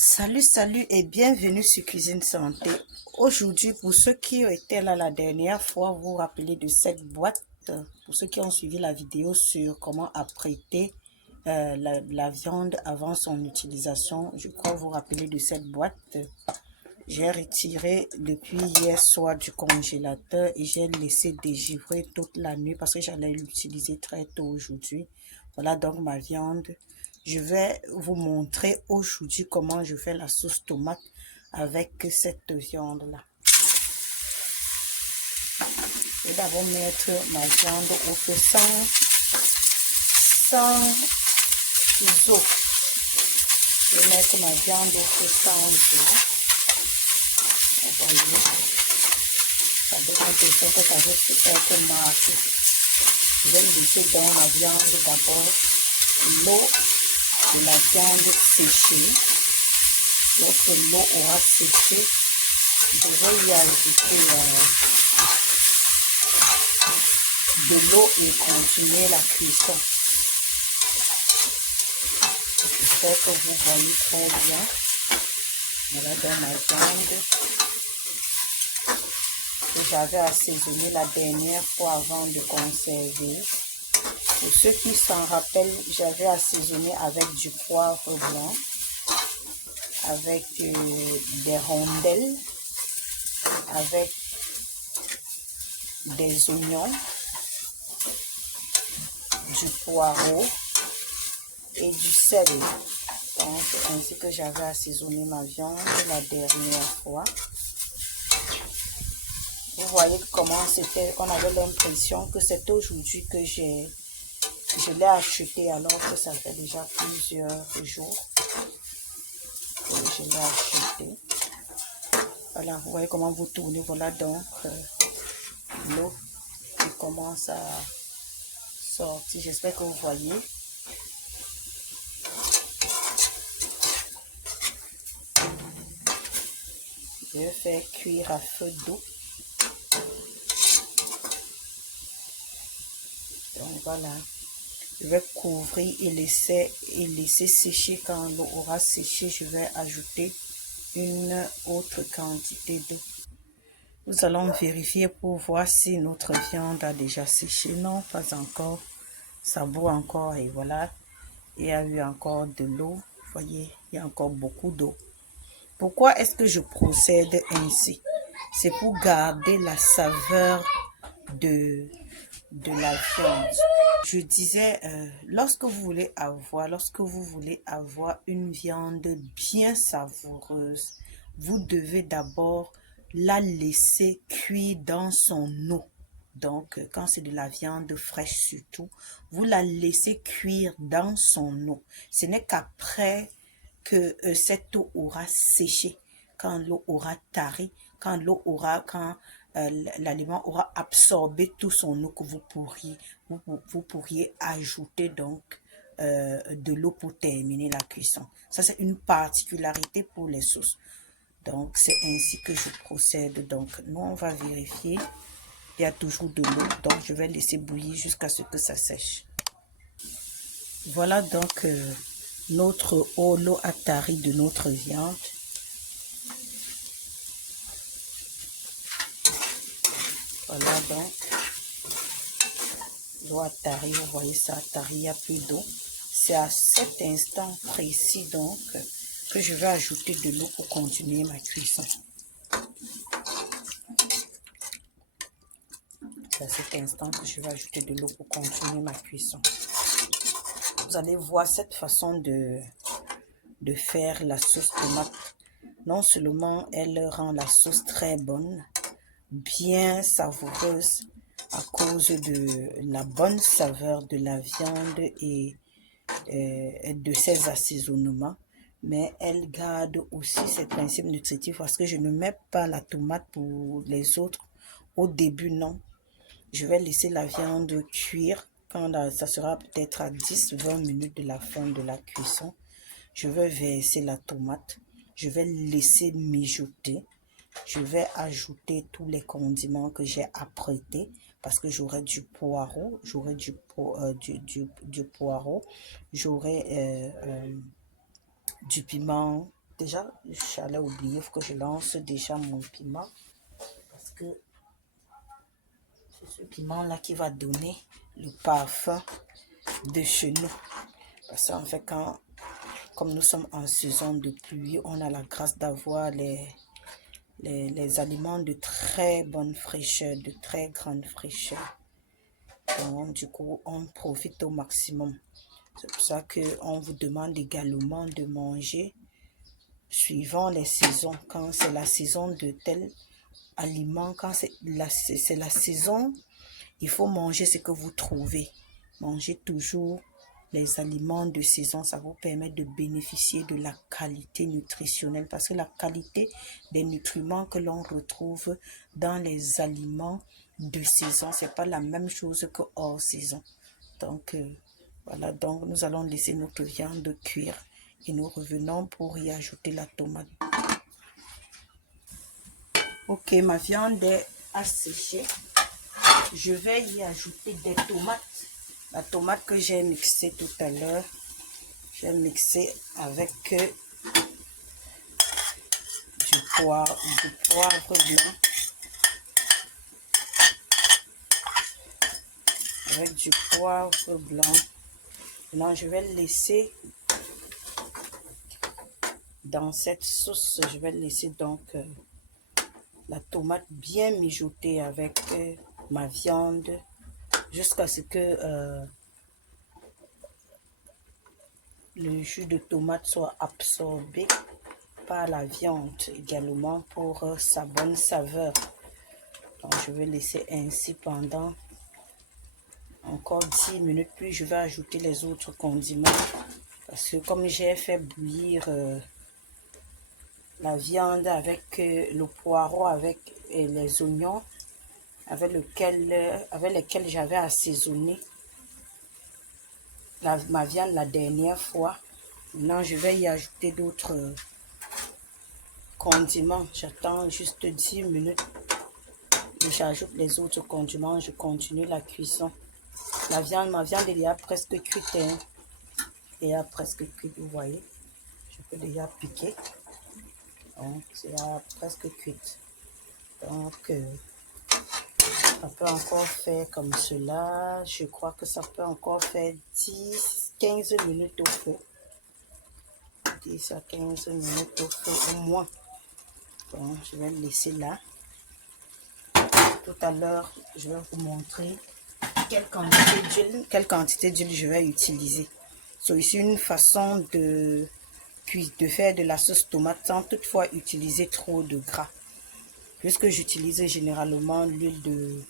Salut et bienvenue sur Cuisine Santé. Aujourd'hui, pour ceux qui étaient là la dernière fois, vous vous rappelez de cette boîte. Pour ceux qui ont suivi la vidéo sur comment apprêter la viande avant son utilisation, je crois vous rappeler de cette boîte. J'ai retiré depuis hier soir du congélateur et j'ai laissé dégivrer toute la nuit parce que j'allais l'utiliser très tôt aujourd'hui. Voilà donc ma viande. Je vais vous montrer aujourd'hui comment je fais la sauce tomate avec cette viande-là. Je vais d'abord mettre ma viande au feu sans eau. Je vais mettre ma viande au feu sans eau. Voyez, ça donne l'impression que ça va être marqué. Je vais laisser dans la viande d'abord l'eau de la viande séchée. Lorsque l'eau aura séché, je vais y ajouter de l'eau et continuer la cuisson. J'espère que vous voyez très bien. Voilà dans la viande que j'avais assaisonné la dernière fois avant de conserver. Pour ceux qui s'en rappellent, j'avais assaisonné avec du poivre blanc, avec des rondelles, avec des oignons, du poireau et du sel. Donc, c'est ainsi que j'avais assaisonné ma viande la dernière fois. Vous voyez comment c'était, on avait l'impression que c'est aujourd'hui que je l'ai acheté alors que ça fait déjà plusieurs jours que je l'ai acheté. Voilà, vous voyez comment vous tournez. Voilà donc l'eau qui commence à sortir. J'espère que vous voyez. Je vais faire cuire à feu doux. Donc voilà. Je vais couvrir et laisser sécher. Quand l'eau aura séché, je vais ajouter une autre quantité d'eau. Nous allons vérifier pour voir si notre viande a déjà séché. Non, pas encore. Ça bout encore et voilà. Il y a eu encore de l'eau. Vous voyez, il y a encore beaucoup d'eau. Pourquoi est-ce que je procède ainsi? C'est pour garder la saveur de la viande. Je disais, lorsque vous voulez avoir une viande bien savoureuse, vous devez d'abord la laisser cuire dans son eau. Donc, quand c'est de la viande fraîche surtout, vous la laissez cuire dans son eau. Ce n'est qu'après que cette eau aura séché, quand l'eau aura tari, quand l'aliment aura absorbé tout son eau que vous pourriez ajouter donc de l'eau pour terminer la cuisson. Ça, c'est une particularité pour les sauces. Donc, c'est ainsi que je procède. Donc, nous, on va vérifier. Il y a toujours de l'eau. Donc, je vais laisser bouillir jusqu'à ce que ça sèche. Voilà donc notre eau, l'eau a tari de notre viande. Voilà donc. L'eau a tari, vous voyez ça a tari, il n'y a plus d'eau. C'est à cet instant précis donc que je vais ajouter de l'eau pour continuer ma cuisson. C'est à cet instant que je vais ajouter de l'eau pour continuer ma cuisson. Vous allez voir cette façon de faire la sauce tomate. Non seulement elle rend la sauce très bonne, bien savoureuse à cause de la bonne saveur de la viande et de ses assaisonnements, mais elle garde aussi ses principes nutritifs parce que je ne mets pas la tomate pour les autres au début, non. Je vais laisser la viande cuire quand ça sera peut-être à 10-20 minutes de la fin de la cuisson. Je vais verser la tomate, je vais laisser mijoter. Je vais ajouter tous les condiments que j'ai apprêtés parce que j'aurai du poireau, j'aurai du poireau, j'aurai du piment déjà, j'allais oublier, il faut que je lance déjà mon piment. Parce que c'est ce piment-là qui va donner le parfum de chez nous. Parce qu'en fait, comme nous sommes en saison de pluie, on a la grâce d'avoir les aliments de très bonne fraîcheur, de très grande fraîcheur. Donc, du coup, on profite au maximum. C'est pour ça qu'on vous demande également de manger suivant les saisons. Quand c'est la saison de tel aliment, quand c'est la saison, il faut manger ce que vous trouvez. Mangez toujours les aliments de saison. Ça vous permet de bénéficier de la qualité nutritionnelle. Parce que la qualité des nutriments que l'on retrouve dans les aliments de saison, c'est pas la même chose que hors saison. Donc, voilà. Donc, nous allons laisser notre viande cuire. Et nous revenons pour y ajouter la tomate. Ok, ma viande est asséchée. Je vais y ajouter des tomates. La tomate que j'ai mixée tout à l'heure. J'ai mixé avec du poivre blanc. Avec du poivre blanc. Maintenant, je vais laisser dans cette sauce, je vais laisser donc la tomate bien mijoter avec ma viande jusqu'à ce que le jus de tomate soit absorbé par la viande également pour sa bonne saveur. Donc, je vais laisser ainsi pendant encore 10 minutes, puis je vais ajouter les autres condiments parce que comme j'ai fait bouillir la viande avec le poireau, avec les oignons avec lesquels j'avais assaisonné ma viande la dernière fois. Maintenant, je vais y ajouter d'autres condiments. J'attends juste 10 minutes et j'ajoute les autres condiments. Je continue la cuisson. Ma viande est déjà presque cuite. Hein. Elle est presque cuite, vous voyez. Je peux déjà piquer. Donc, c'est presque cuite. Donc, ça peut encore faire comme cela. Je crois que ça peut encore faire 10-15 minutes au feu. 10 à 15 minutes au feu au moins. Donc, je vais le laisser là. Tout à l'heure, je vais vous montrer quelle quantité d'huile je vais utiliser. C'est ici une façon de faire de la sauce tomate sans toutefois utiliser trop de gras. Puisque j'utilise généralement l'huile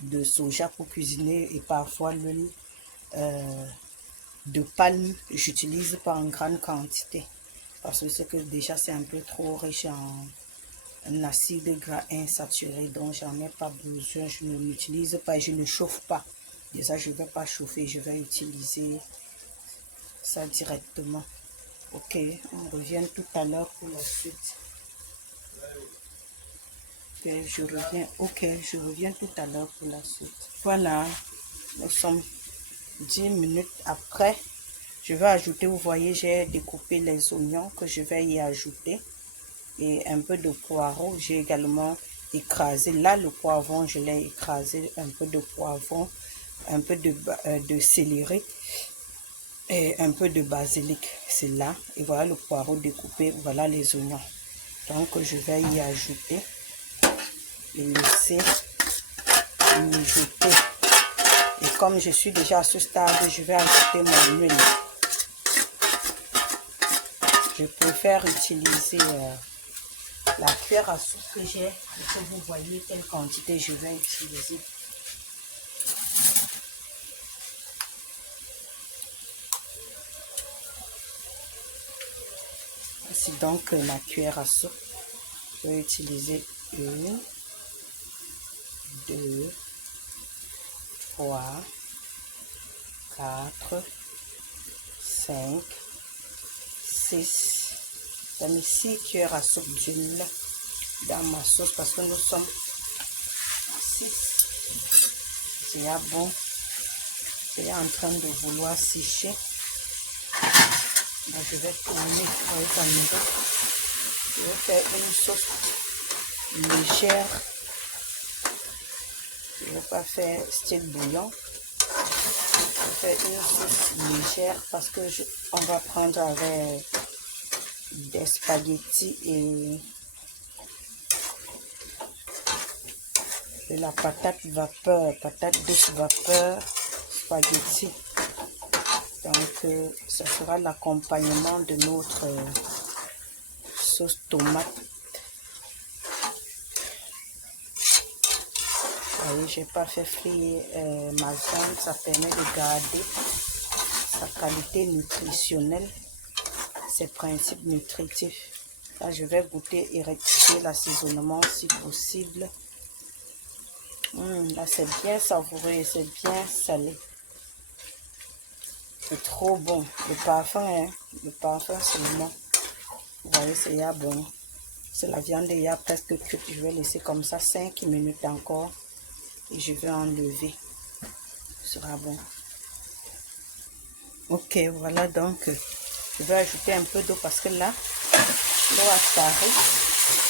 de soja pour cuisiner et parfois l'huile de palme, j'utilise pas en grande quantité. Parce que c'est que déjà c'est un peu trop riche en un acide gras insaturé, donc j'en ai pas besoin, je ne l'utilise pas et je ne chauffe pas. Déjà, je ne vais pas chauffer, je vais utiliser ça directement. Ok, on revient tout à l'heure pour la suite. Ok, je reviens tout à l'heure pour la suite. Voilà, nous sommes 10 minutes après. Je vais ajouter, vous voyez, j'ai découpé les oignons que je vais y ajouter. Et un peu de poireau, j'ai également écrasé. Là, le poivron, je l'ai écrasé, un peu de poivron, un peu de céleri et un peu de basilic. C'est là. Et voilà le poireau découpé, voilà les oignons. Donc, je vais y ajouter et laisser mijoter. Et comme je suis déjà à ce stade, je vais ajouter mon huile. Je préfère utiliser la cuillère à soupe que j'ai, pour que vous voyez quelle quantité je vais utiliser. Voici donc la cuillère à soupe. Je vais utiliser 1, 2, 3, 4, 5, 6. J'ai mis 6 cuillères à soupe d'huile dans ma sauce parce que nous sommes 6. C'est bon. C'est en train de vouloir sécher. je vais tourner avec un nouveau. Je vais faire une sauce légère. Je ne vais pas faire style bouillon. Je vais faire une sauce légère parce que on va prendre avec des spaghettis et de la patate vapeur, patate douce vapeur, spaghetti. Donc, ça sera l'accompagnement de notre sauce tomate. Vous voyez, je n'ai pas fait frire ma viande, ça permet de garder sa qualité nutritionnelle, ses principes nutritifs. Là, je vais goûter et rectifier l'assaisonnement si possible. Là, c'est bien savoureux, c'est bien salé. C'est trop bon. Le parfum seulement. Vous voyez, c'est ya bon. C'est la viande il y a presque cuite. Je vais laisser comme ça 5 minutes encore. Et je vais enlever. Ce sera bon. Ok, voilà donc. Je vais ajouter un peu d'eau parce que là, l'eau a taré.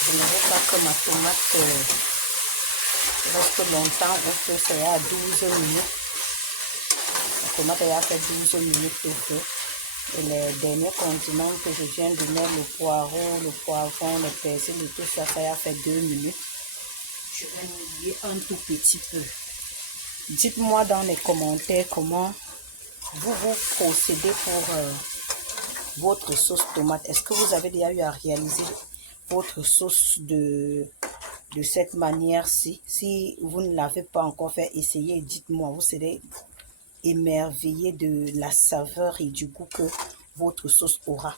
Je ne veux pas que ma tomate reste longtemps au feu. C'est à 12 minutes. La tomate a fait 12 minutes au feu. Et les derniers condiments que je viens de mettre, le poireau, le poivron, le persil et tout ça, ça a fait 2 minutes. Je vais mouiller un tout petit peu. Dites-moi dans les commentaires comment vous procédez pour votre sauce tomate. Est-ce que vous avez déjà eu à réaliser votre sauce de cette manière-ci? Si vous ne l'avez pas encore fait, essayez et dites-moi. Vous serez émerveillé de la saveur et du goût que votre sauce aura.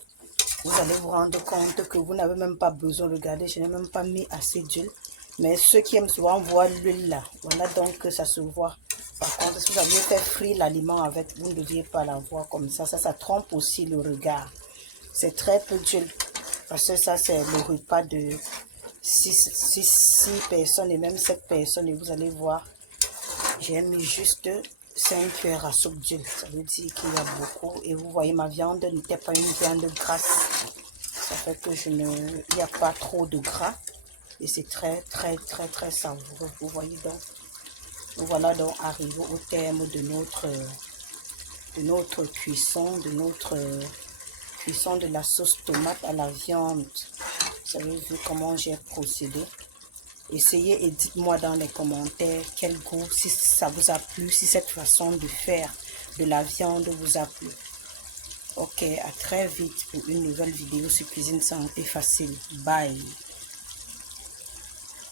Vous allez vous rendre compte que vous n'avez même pas besoin de regarder. Je n'ai même pas mis assez d'huile. Mais ceux qui aiment souvent voir l'huile là, voilà donc que ça se voit. Par contre, si vous aviez fait frire l'aliment avec, vous ne deviez pas la voir comme ça. Ça trompe aussi le regard. C'est très peu d'huile. Parce que ça, c'est le repas de 6 personnes et même 7 personnes. Et vous allez voir, j'ai mis juste 5 cuillères à soupe d'huile. Ça veut dire qu'il y a beaucoup. Et vous voyez, ma viande n'était pas une viande grasse. Ça fait que il n'y a pas trop de gras. Et c'est très savoureux. Vous voyez donc. Nous voilà donc arrivé au terme de notre cuisson, cuisson de la sauce tomate à la viande. Vous avez vu comment j'ai procédé. Essayez et dites-moi dans les commentaires quel goût, si ça vous a plu, si cette façon de faire de la viande vous a plu. Ok, à très vite pour une nouvelle vidéo sur Cuisine Santé Facile. Bye.